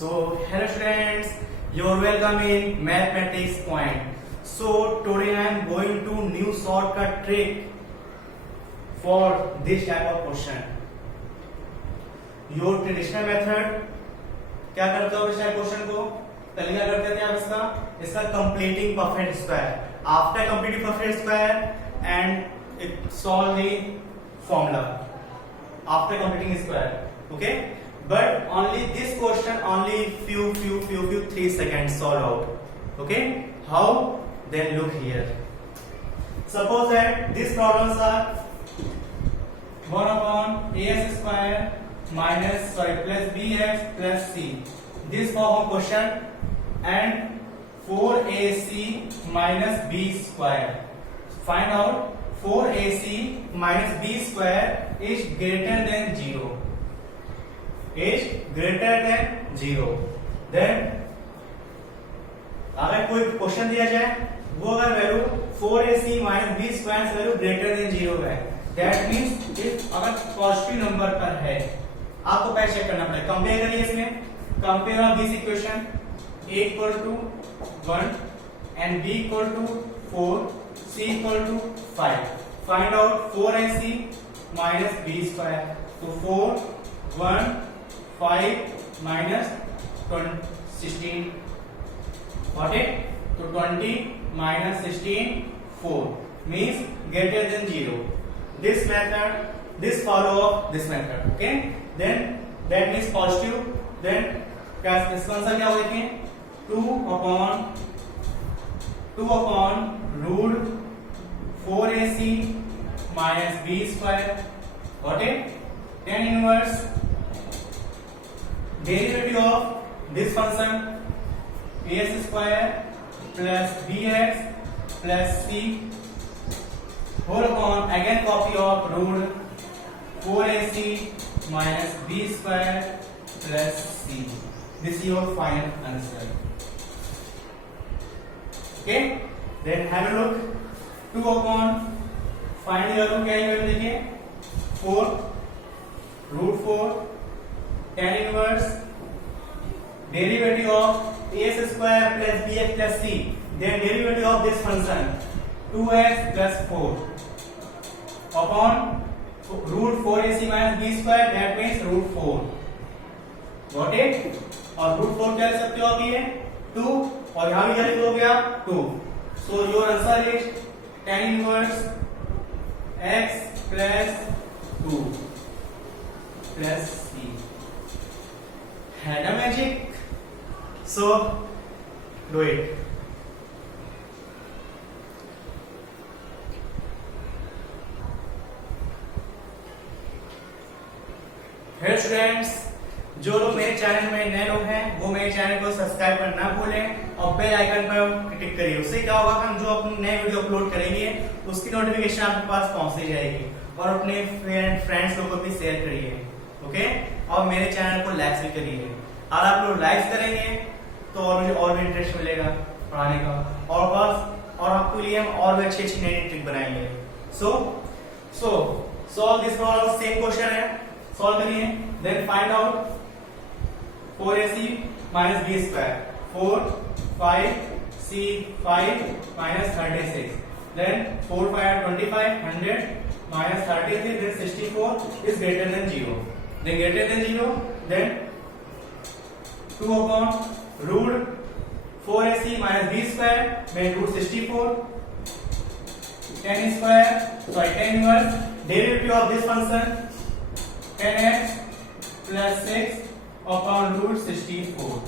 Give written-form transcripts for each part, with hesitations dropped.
So, hello students, you're welcome in Mathematics Point. So, today I am going to new shortcut trick for this type of question. Your traditional method क्या करते हो इस type question को? पहले क्या करते थे आप इसका completing perfect square. After completing perfect square and it solve the formula. After completing square, okay? But only this question only few 3 seconds solve out. Okay? How? Then look here. Suppose that these problems are 1 upon as square minus plus bx plus c. This form of question and 4ac minus b square. Find out 4ac minus b square is greater than 0. Is greater than 0. Then अगर कोई question दिया जाए वो अगर value 4ac minus b square value greater than 0 है, that means if अगर positive number पर है आपको पहले चेक करना पड़ेगा. कंपेयर करिए इसमें. Compare of this equation a equal to 1 and b equal to 4, c equal to 5. Find out 4ac minus b square. तो 4 1 5 minus 16. Got it? So 20 minus 16 4 means greater than 0. This method, this follow of this method. Okay? Then that means positive. Then क्या इसका answer क्या होगा देखिए 2 upon root 4ac minus b square. Got it? Tan inverse derivative of this function as square plus bx plus c whole upon again copy of root 4ac minus b square plus c. This is your final answer. Okay, then have a look. 2 upon final value क्या है देखिए 4 root 4 tan inverse derivative of as square plus bx plus c. Then derivative of this function 2x plus 4 upon root 4ac minus b square, that means root 4. Got it? और root 4 क्या लिख सकते हो आप ये 2 और यहाँ भी क्या लिख हो गया 2. So your answer is tan inverse x plus 2 plus c. है ना magic? So do it. Hey students, जो लोग मेरे चैनल में नए लोग हैं वो मेरे चैनल को सब्सक्राइब करना ना भूलें और बेल आइकन पर क्लिक करिए. उससे क्या होगा हम जो अपने नए वीडियो अपलोड करेंगे उसकी नोटिफिकेशन आपके पास पहुंचती जाएगी. और अपने फ्रेंड्स लोगों को भी शेयर करिए. ओके, और मेरे चैनल को लाइक भी करिए. और आप लोग लाइक करेंगे तो और मुझे और भी इंटरेस्ट मिलेगा पढ़ाने का. और बस और आपके लिए हम और भी अच्छी अच्छी नई ट्रिक बनाएंगे. So solve this problem. Same question है, सॉल्व करिए. Then find out 4ac minus b square. 4 5 c 5 minus 36. Then 4 5 25 100 minus 33. Then 64 is greater than 0. Then greater than 0. Then 2 upon root 4ac minus b square means root 64. Tan square, sorry, tan inverse derivative of this function 10x plus 6 upon root 64.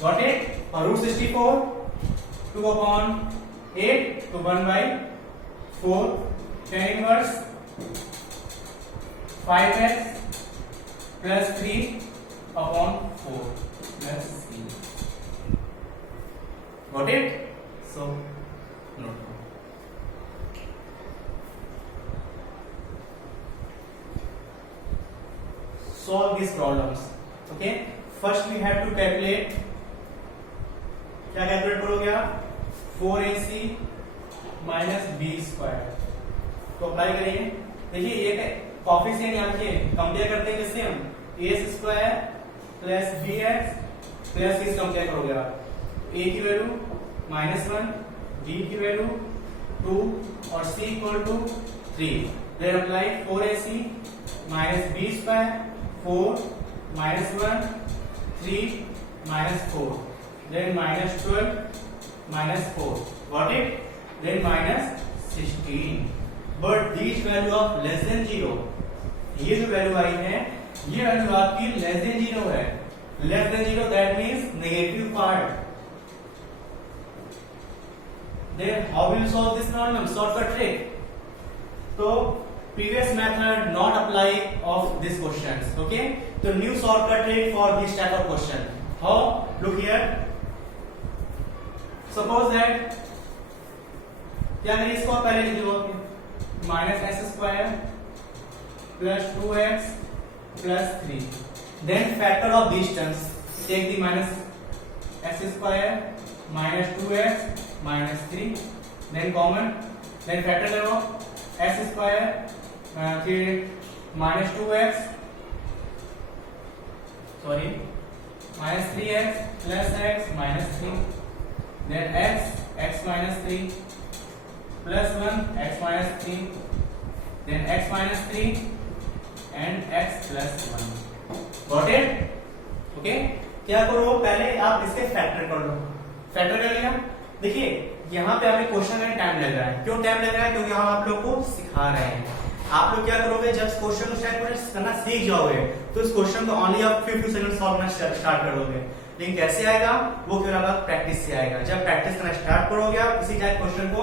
Got it? और root 64 2 upon 8 to 1 by 4. tan inverse 5x plus 3 upon 4 plus c. Got it? So note. Solve these problems. Okay, first we have to calculate. क्या calculate करोगे आप 4ac minus b square. तो apply करिए. देखिए ये coefficient यहाँ के compare करते हैं किससे हम a² प्लस bx प्लस सी कंपेयर करोगे आप, a की वैल्यू -1, b की वैल्यू 2 और c equal to 3, then apply 4ac minus b square 4 -1 3 -4, then -12 -4, got it? Then -16, but these value of less than 0, ये जो वैल्यू आई है ये वैल्यू आपकी लेस देन 0 है, less than 0 that means negative part. Then how will you solve this problem? Shortcut trick. तो previous method not apply of this questions. Okay? So new shortcut trick for this type of question. How? Look here. Suppose that क्या करें इसको पहले लिख दो -x² plus 2x plus 3. Then factor of these terms. Take the -x² minus 2x minus 3. Then common. Then factor करो x² फिर minus 2x sorry minus 3x plus x minus 3. Then x minus 3 plus 1 x minus 3. Then x minus 3 and x plus 1. Got it? Okay? क्या करो पहले आप इसके factor कर लो। Factor कर लिया। देखिए यहाँ पे आपके क्वेश्चन में टाइम लग रहा है। क्यों टाइम लग रहा है? क्योंकि हम आप लोग को सिखा रहे हैं। आप लोग क्या करोगे जब क्वेश्चन को स्टार्ट करना सीख जाओगे तो इस क्वेश्चन को ओनली आप 50 सेकंड सॉल्व करना स्टार्ट कर दोगे। लेकिन कैसे आएगा वो फिर आप प्रैक्टिस से आएगा। जब प्रैक्टिस करना स्टार्ट करोगे आप किसी टाइप क्वेश्चन को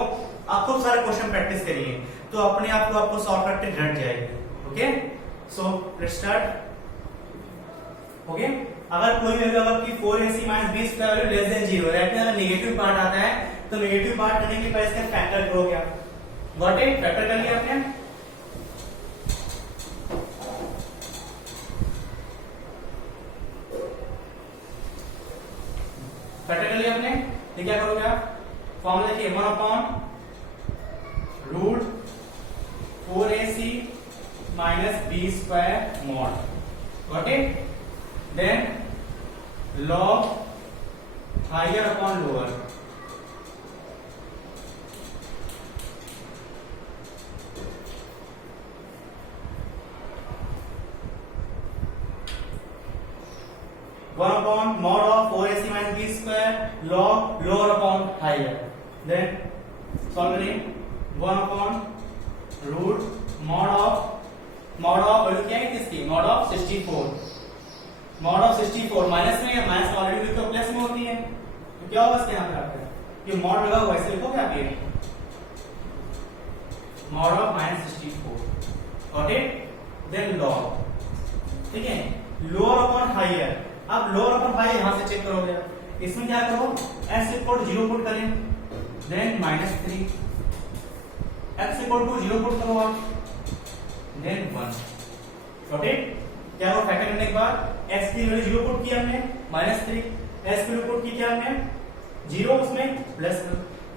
आप खूब सारे क्वेश्चन प्रैक्टिस करिए तो अपने आप को आपको सॉल्व करके रट जाएगी। Okay so let's start. Okay अगर कोई वैल्यू आपकी 4ac - b का वैल्यू लेस देन 0 है, अगर नेगेटिव पार्ट आता है तो नेगेटिव पार्ट करने के बाद इसका फैक्टर करोगे आप। Got it? फैक्टर कर लिया आपने। फैक्टर कर लिया आपने। ये क्या करोगे आप? फॉर्मूला देखिए 1/√4ac - b² mod. Got it? Then log higher upon lower. One upon mod of 4ac minus b² log lower upon higher. Then solve करें 1 upon root mod of value क्या है किसकी? mod of 64. mod of 64 minus में है, minus already तो plus में होती है तो क्या होगा इसके यहाँ पे आपका ये mod लगा हुआ है इसे लिखोगे आप ये mod of -64. Got it? Then log. ठीक है लोअर अपॉन हायर। अब लोअर अपॉन हाई यहां से चेक करोगे इसमें क्या करो s इक्वल टू 0 पुट करें then -3 x equal to 0 put करो आप देन 1। Got it? क्या हो फैक्टर करने के बाद x की वैल्यू 0 पुट की हमने -3 s की वैल्यू पुट की क्या हमने 0 उसमें प्लस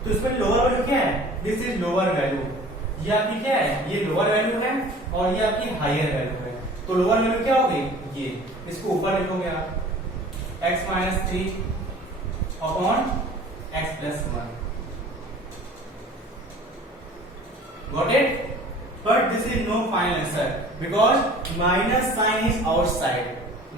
तो इसमें लोअर वैल्यू क्या है? This is lower value. ये आपकी क्या है? ये लोअर वैल्यू है और ये आपकी हायर वैल्यू है। तो लोअर वैल्यू क्या होगी? ये इसको ऊपर लिखोगे आप x - 3 upon x + 1। Got it? But this is no final answer because minus sign is outside.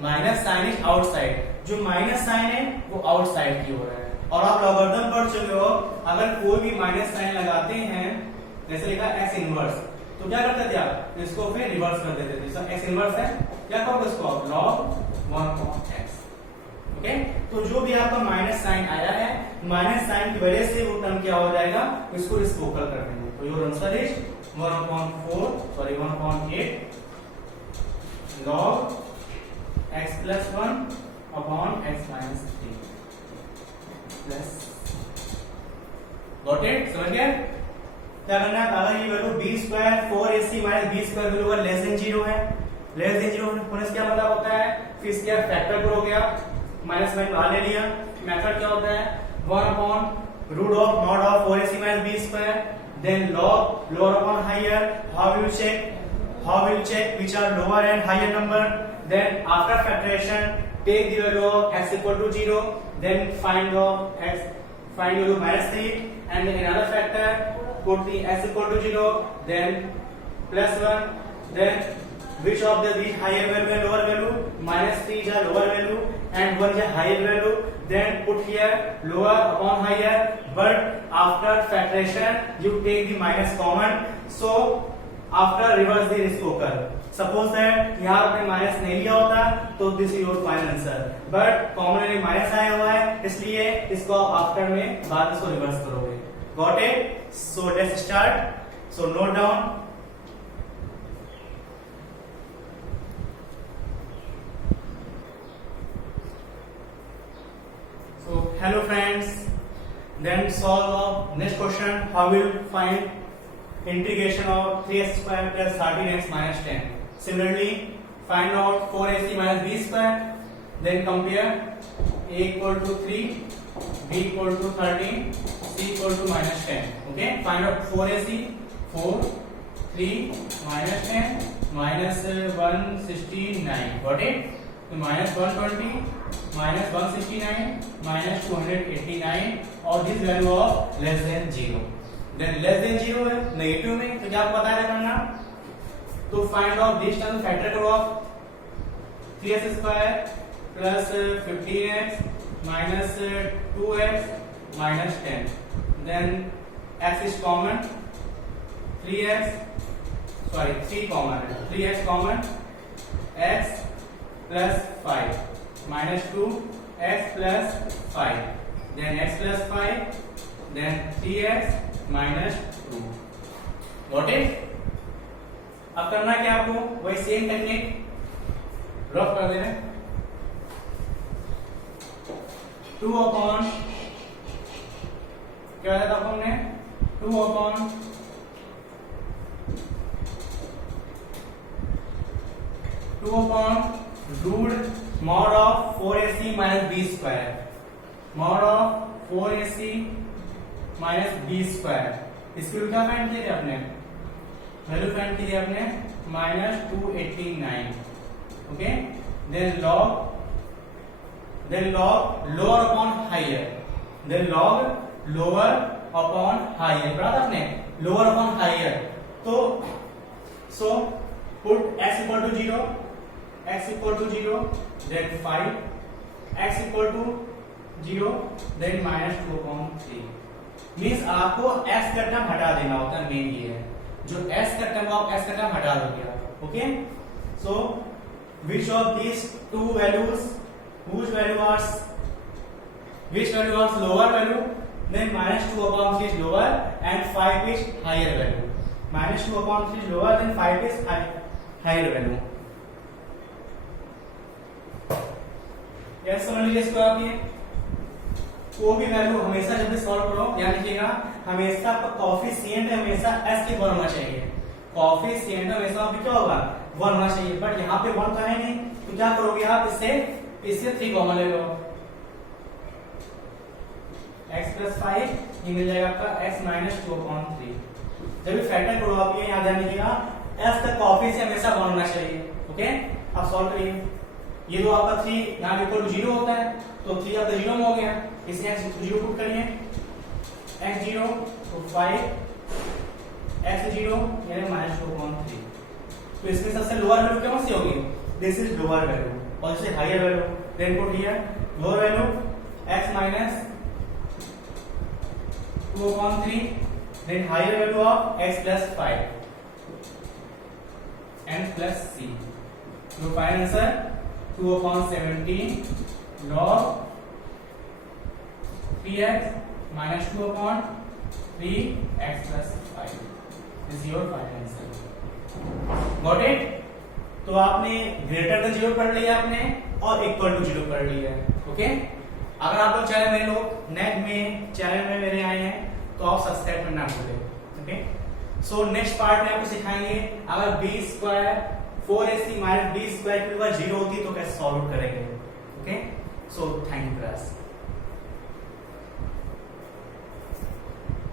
Minus sign is outside. जो माइनस साइन है वो आउटसाइड की ओर है। और आप लॉगरिथम पढ़ चुके हो अगर कोई भी माइनस साइन लगाते हैं जैसे लिखा x इनवर्स तो क्या करते थे आप इसको फिर रिवर्स कर देते थे। x इनवर्स है क्या करोगे इसको आप log 1/x। ओके तो जो भी आपका माइनस साइन आया है माइनस साइन की वजह से वो टर्म क्या हो जाएगा इसको रिस्पोकल कर देंगे। तो your answer is 1/8 log x + 1 upon x - 3 plus. Got it? समझ गए? क्या करना है अगर ये value b² 4ac - b² value अगर लेस देन 0 है लेस देन 0 होने से क्या मतलब होता है फिर इसके फैक्टर करोगे आप माइनस साइन बाहर ले लिया मेथड क्या होता है 1/√mod of 4ac - b² then log lower upon higher. How will you check which are lower and higher number? then after factorization take the value of x equal to 0, then find value minus 3, and in another factor put the x equal to 0, then plus 1, then which of the higher value and lower value? Minus 3 is a lower value and 1 is a higher value, then put here lower upon higher, but after factorization you take the minus common, so after reverse the इसको कर. Suppose that यहाँ आपने minus नहीं लिया होता तो this is your final answer, but common minus आया हुआ है इसलिए इसको आफ्टर में बाद इसको रिवर्स करोगे. Got it? So let's start. So note down. So hello friends, then solve the next question. How will find integration of 3x square plus 13x minus 10. Similarly, find out 4ac minus b square. Then compare a equal to 3, b equal to 13, c equal to minus 10. Okay, find out 4ac, 4, 3 minus 10 minus 169. Got it? So minus 120 minus 169 minus 289 और this value of less than 0. Then less than 0 है negative में, तो क्या आपको पता है करना? तो find out this term factor करो आप 3x square plus 15x minus 2x minus 10. Then x is common, 3 common, 3x common, x plus 5 minus 2x plus 5, then x plus 5, then 3x minus 2. Got it? अब करना क्या आपको? वही same technique rough कर देना. 2 upon क्या था हमने? 2 upon root mod of 4ac minus B square, mod of 4ac minus B square. इसकी क्या फाइंड किया आपने? वैल्यू फाइंड की आपने minus 289. Okay, then log lower upon higher, then log lower upon higher. पढ़ा था आपने लोअर अपॉन हायर. तो so put x equal to 0, x equal to 0, then 5, x equal to 0, then minus 2 upon 3. Means आपको x का term हटा देना होता है. मेन ये है जो s का टर्म आप s का टर्म हटा दोगे. Okay, so which of these two values, which value are lower value, then minus 2 upon 3 is lower and 5 is higher value. Minus 2 upon 3 is lower, then 5 is higher value. समझ लीजिए इसको. आप ये कोई भी वैल्यू हमेशा जब भी सॉल्व करो ध्यान रखिएगा, हमेशा आपका कोएफिशिएंट हमेशा s के बराबर होना चाहिए. कोएफिशिएंट हमेशा आपका क्या होगा? 1 होना चाहिए. बट यहाँ पे 1 तो है नहीं, तो क्या करोगे आप? इससे 3 कॉमन ले लो. x प्लस 5 ये मिल जाएगा आपका x माइनस 2 अपॉन 3. जब भी फैक्टर करो आप ये यहाँ ध्यान रखिएगा s का कोएफिशिएंट हमेशा 1 होना चाहिए. ओके, आप सॉल्व करिए. ये तो आपका 3 यहाँ इक्वल टू 0 होता है, तो 3 आपका 0 में हो गया. इसे x 0 पुट करिए, x 0 तो 5, x 0 यानी माइनस 2 अपॉन 3. तो इसमें सबसे लोअर वैल्यू कौन सी होगी? This is lower value. और इससे higher value, then put here lower value x minus 2 upon 3, then higher value of x plus 5 and plus c. तो final answer 2 upon 17 log 3x minus 2 upon 3x plus 5 is your final answer. Got it? तो आपने greater than 0 पढ़ लिया आपने और equal to 0 पढ़ लिया. Okay, अगर आप लोग चैनल में मेरे आए हैं तो आप सब्सक्राइब करना भूलें. ओके, सो नेक्स्ट पार्ट में आपको सिखाएंगे अगर b square 4ac minus b square की जगह 0 होती तो कैसे सॉल्व करेंगे. Okay, so thank you class.